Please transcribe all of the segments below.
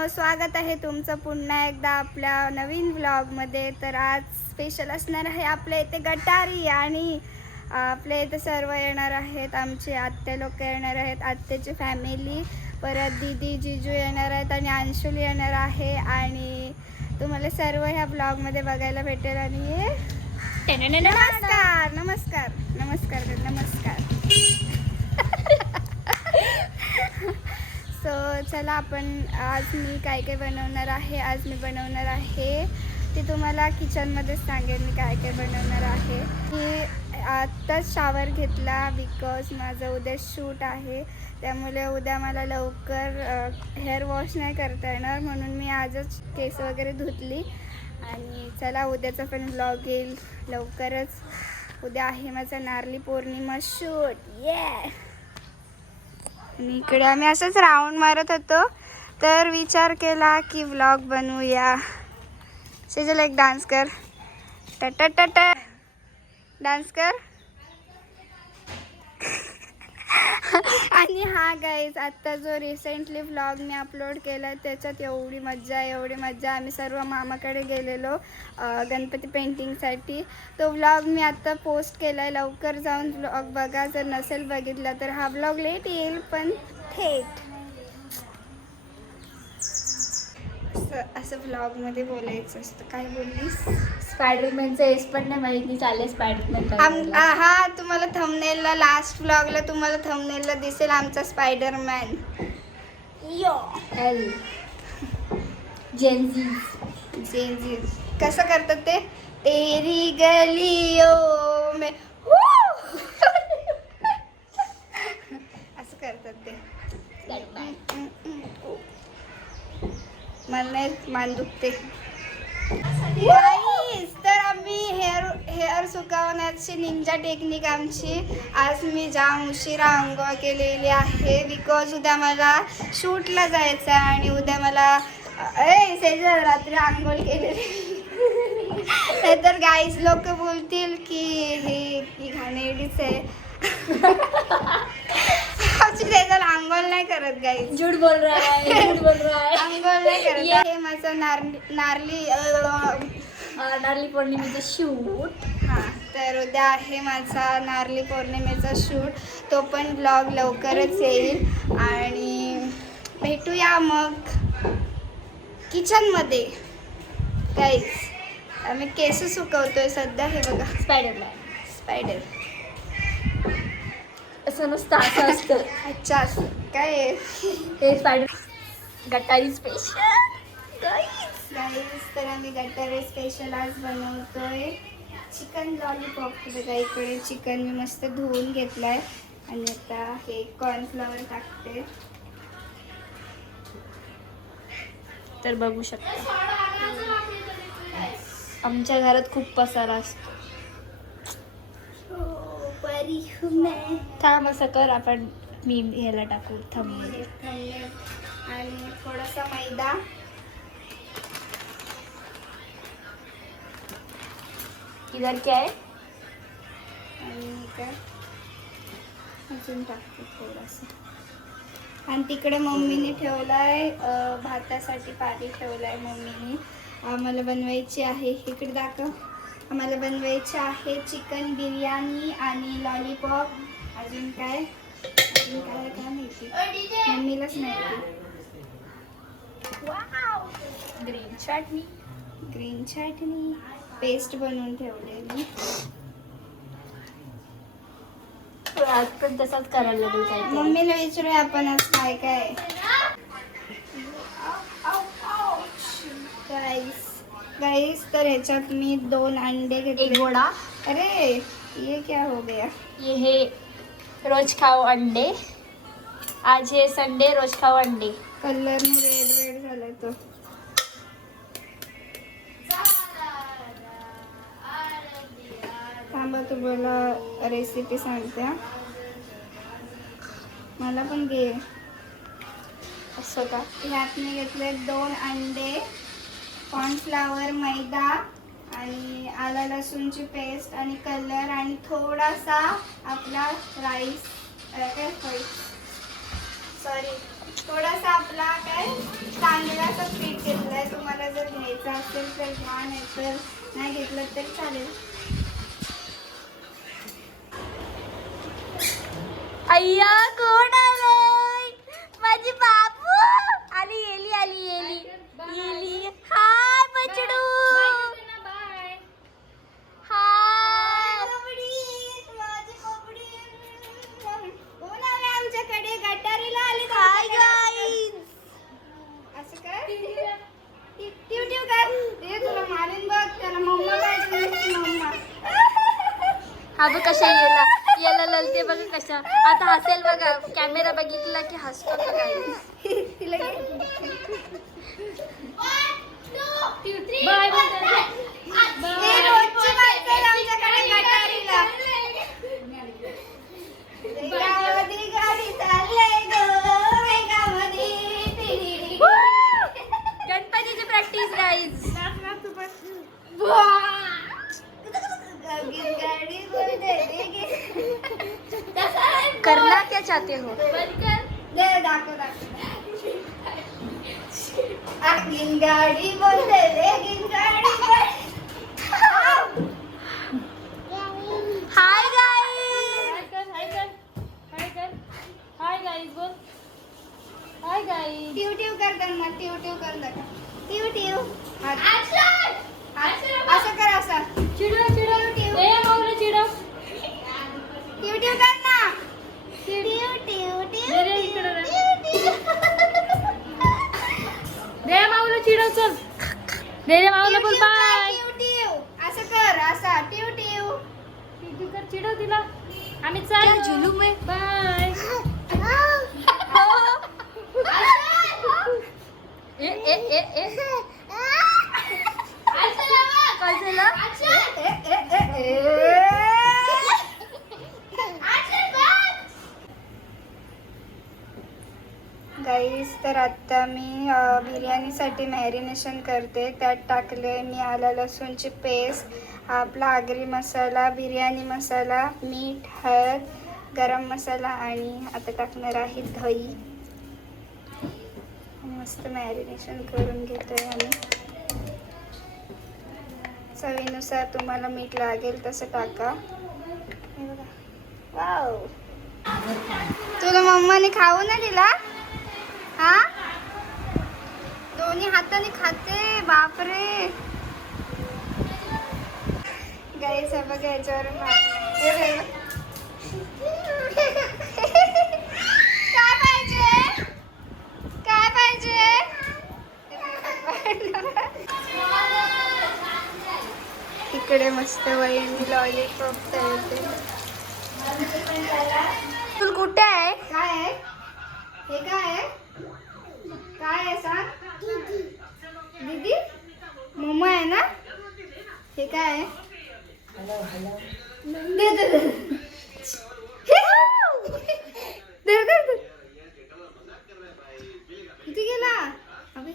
मित्रांनो, स्वागत आहे तुमचं पुन्हा एकदा आपल्या नवीन व्लॉगमध्ये. तर आज स्पेशल असणार आहे आपल्या इथे गटारी आणि आपल्या इथे सर्व येणार आहेत. आमचे आत्ते लोक येणार आहेत, आत्तेची फॅमिली, परत दीदी जिजू येणार आहेत आणि अंशुली येणार आहे. आणि तुम्हाला सर्व ह्या व्लॉगमध्ये बघायला भेटेल. आणि नमस्कार नमस्कार नमस्कार नमस्कार. सो चला आपण आज मी काय काय बनवणार आहे. आज मी बनवणार आहे ते तुम्हाला किचनमध्येच सांगेन मी काय काय बनवणार आहे. मी आत्ताच शावर घेतला बिकॉज माझं उद्या शूट आहे, त्यामुळे उद्या मला लवकर हेअर वॉश नाही करता येणार, म्हणून मी आजच केस वगैरे धुतली. आणि चला उद्याचा पण व्लॉग येईल लवकरच. उद्या आहे माझा नारळी पौर्णिमा शूट. आणि इकडे आम्ही असंच राऊंड मारत होतो, तर विचार केला की व्लॉग बनवूया. सेजल एक डान्स कर, टट टट डान्स कर. आणि हा गाईज, आत्ता जो रिसेंटली व्लॉग मी अपलोड केला त्याच्यात एवढी मज्जा. आम्ही सर्व मामाकडे गेलेलो गणपती पेंटिंगसाठी. तो व्लॉग मी आत्ता पोस्ट केला आहे, लवकर जाऊन व्लॉग बघा. जर नसेल बघितला तर हा व्लॉग लेट येईल, पण थेट असं व्लॉगमध्ये बोलायचं असतं. काय बोललीस? स्पायडरमॅनचं एस पण नाही माहिती, चालेल स्पायडरमॅन. हा तुम्हाला थंबनेलला, लास्ट व्लॉगला तुम्हाला थंबनेलला दिसेल आमचा स्पायडरमॅन. एल जेनजी कसं करतात ते? तेरी गलियों में असं करतात ते. मला नाही मान दुखते. तर आम्ही हेअर सुकवण्याची निंजा टेक्निक आमची. आज मी जाम उशिरा अंघोळ केलेली आहे बिकॉज उद्या मला शूटला जायचं आहे. आणि उद्या मला सेजल रात्री अंघोळ केलेली तर गाईज लोक बोलतील की ही घाणेरडीच आहे. सेजल अंघोळ नाही करत गाईज, झूठ बोल रहा है अंघोळ नाही करत. हे माझं नारळी पौर्णिमेचं शूट. हां, तर उद्या आहे माझा नारळी पौर्णिमेचा शूट. तो पण ब्लॉग लवकरच येईल. आणि भेटूया मग किचनमध्ये. गाईज आम्ही केस सुकवतोय सध्या. हे बघा स्पायडर असं नसतं, असं असतं. अच्छा असं काय आहे? हे स्पायडर गटारी स्पेशल गाईज तर आम्ही गटारी स्पेशल आज बनवतोय चिकन लॉलीपॉप. बघा इकडे चिकन मी मस्त धुवून घेतलं आहे आणि आता हे कॉर्नफ्लॉवर टाकते. तर बघू शकता आमच्या घरात खूप पसारा असतो. थांब असं कर, आपण मी ह्याला टाकू थंबनेल. आणि थोडासा मैदा, इधर क्या है, आणि काय अजून टाकते थोडंसं. आणि तिकडे मम्मीने ठेवलाय भातासाठी पाणी ठेवलाय मम्मीने. आम्हाला बनवायची आहे, इकडे दाखव, आम्हाला बनवायची आहे चिकन बिर्याणी आणि लॉलीपॉप. अजून काय काय माहिती, मम्मीलाच माहिती. ग्रीन चटणी पेस्ट बनवून ठेवलेली. आज पण तसाच करायला लागेल काय. मम्मीला विचारूया आपण आज काय काय. गाइस तर ह्याच्यात मी 2 अंडे घेतले. एक गोड़ा. अरे ये क्या हो गया? ये है रोज खाओ अंडे. आज है संडे, रोज खाओ अंडे. कलरने रेड झालाय तो. थांबा तुम्हाला रेसिपी सांगते. मला पण घे. असं का? ह्यात मी घेतले 2 अंडे, कॉर्नफ्लॉवर, मैदा आणि आला लसूणची पेस्ट आणि कलर आणि थोडासा आपला राईस सॉरी थोडासा आपला काय तांदळाचं पीठ घेतलंय. तुम्हाला जर घ्यायचं असेल तर घ्या, नाही तर नाही घेतलं तरी चालेल. अय्या कोण आलंय? माझी बाबू आली येली आली येली येली. हाय बचडू. हाय. कोण आले आमच्याकडे? गटारीला आली. Hi guys. असं कर. टिव टिव कर. ते तुला मारीन बघ. त्याला मम्मा पाहिजे. मम्मा. हा बघ कशा येला याला ललते बघ कशा. आता हसेल बघा. कॅमेरा बघितला की हसतो तो गाईज. तिला घे. हे रोजची माणसं आमच्याकडे गटारीला. वेगामध्ये गाडी चाललंय गं, वेगामध्ये. गणपतीची प्रॅक्टिस गाईज. गाडी बोलते करना क्या चाहते हो? दे दाखव आगीन गाडी बोलते लेकिन गाडी हाय गाईज. हाय गाईज बोल. Hi guys. टिव टिव करतात मग टिव टिव करतात. टिव टिव असं कर. असं चिडव चिडव टिव माऊली चिडव. टिव टिव कर ना. टिव टिव टिव दे रे इकडं. टिव दे माऊली चिडव चल. दे रे माऊली बोल बाय. टिव टिव असं कर. असं टिव टिव टिव कर चिडव तिला. आम्ही चाल झुलू में बाय. ए ए ए ए काय झालं? गाईस तर आता मी बिर्याणीसाठी मॅरिनेशन करते. त्यात टाकले मी आलं लसूणची पेस्ट, आपला आगरी मसाला, बिर्याणी मसाला, मीठ, हळद, गरम मसाला आणि आता टाकणार आहे दही. मस्त मॅरिनेशन करून घेतोय आम्ही. चवीनुसार तुम्हाला मीठ लागेल तसं टाका. हे बघा. वाव, तुला मम्माने खाऊ ना दिला? हा, दोन्ही हाताने खाते. बापरे गाईस, हे बघा याच्यावर काय पाहिजे? काय पाहिजे? इकडे मस्त वहिनी लॉलीपॉप तळते. तू कुठे आहे? काय आहे हे? काय आहे? काय आहे सांग. दीदी मम्मा आहे ना. हे काय आहे? दे दे दे. दे दे दे. किती गेला? अबे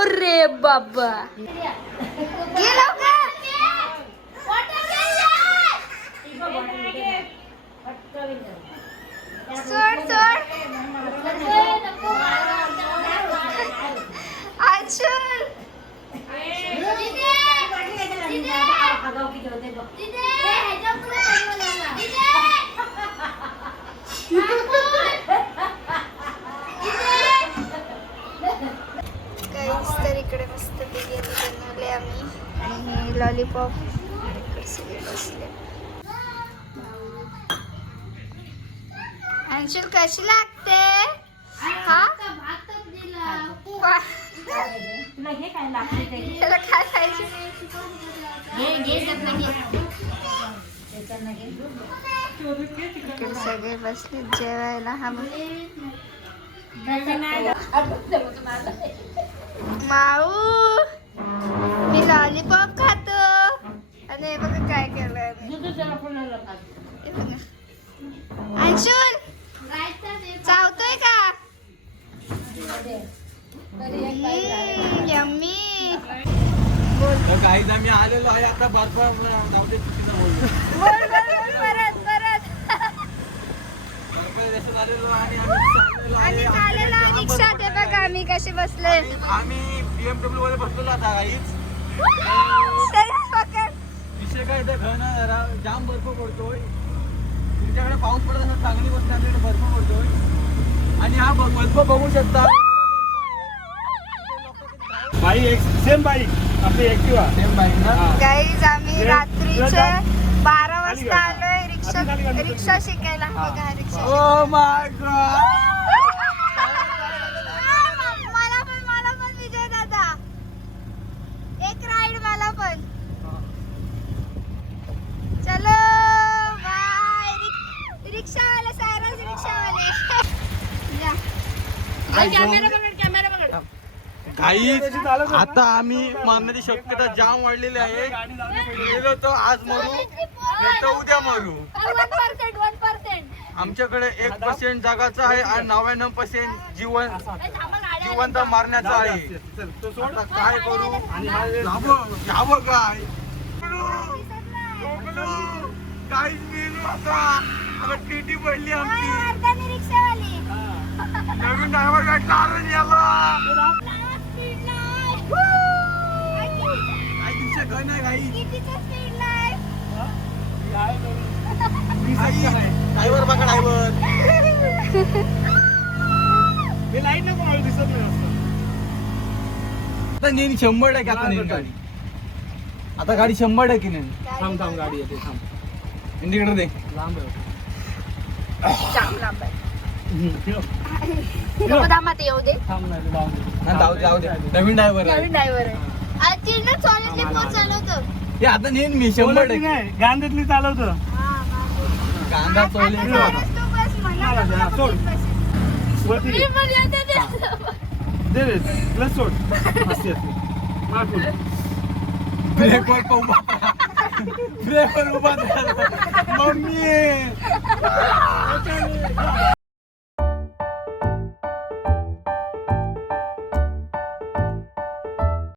अरे बाबा. ये लवकर. सोड सोड. अंशुल तर इकडे मस्त बिर्याणी बनवली आम्ही आणि हे लॉलीपॉप सगळे बसले. अंशुल कशी लागते? हा, त्याला काय खायचे? इकडे सगळे बसले जेवायला. हा माऊ, मी लॉलीपॉप खातो आणि हे बघा काय केलंय. अंशुल चावतोय का? यम्मी. काही आम्ही आलेलो आहे आता. बर्फ बोल बोल बोल परत परत. रेशन आलेलो आणि आम्ही आणि चाललेला रिक्षात आहे बघा आम्ही कसे बसले. आम्ही BMW मध्ये बसलेलो आता काहीच विषय काय ते घर ना जरा जाम बर्फ पडतोय. तुमच्याकडे पाऊस पडत असेल चांगली गोष्ट, आमच्याकडे बर्फ पडतोय आणि हा बर्फ बघू शकता. बाईक सेम बाईक आपली ऍक्टिवा सेम बाईक ना. गाईज आम्ही रात्रीचे 12 वाजता आलोय आधी रिक्षा शिकायला. बघा रिक्षा ओ माय गॉड. मला पण विजय दादा एक राईड मला पण. चलो बाय. रिक्षावाले सायरस रिक्षावाले या. कॅमेरा पकड, कॅमेरा पकड. काही आता आम्ही मारण्याची शक्यता जाम वाढलेली आहे. गेलो तो आज मरू नाही तर उद्या मरू. 1% आमच्याकडे 1% जागाचा आहे आणि 99% जिवंत मारण्याचा आहे. आता काय करू यावं काय काहीच मेलू आता टीटी पडली आमची. अर्धाने रिक्षावाली नवीन ड्रायव्हर काय कारण याला काही दिवशी घर नाही काही कितीचा स्पीड लाईफ. ड्रायव्हर बघा ड्रायव्हर. हे लाईट नको मला दिसत नाही असं. आता नेहमी 100% आता नेहमी गाडी. आता गाडी 100% नेहमी. थांब थांब गाडी येते थांब. इंडिकेटर दे. लांब आहे. जाम लांब आहे. ठेव. नको दामात येऊ दे. थांब नाही लावून दे. हा, जाऊ दे नवीन ड्रायव्हर आहे. नवीन ड्रायव्हर आहे. चिन्ह सॉलिडली फोन चालवतो. हे आता नेहमी 100% नाही गांधीतली चालवतो. कांदा चोले तू बस मला हा, सोड. वरती मी घे. पण येते ते. दे दे प्लस सोड. असते असते. मार पुढे. ब्रेकवर उभा ब्रेकवर उभा मम्मी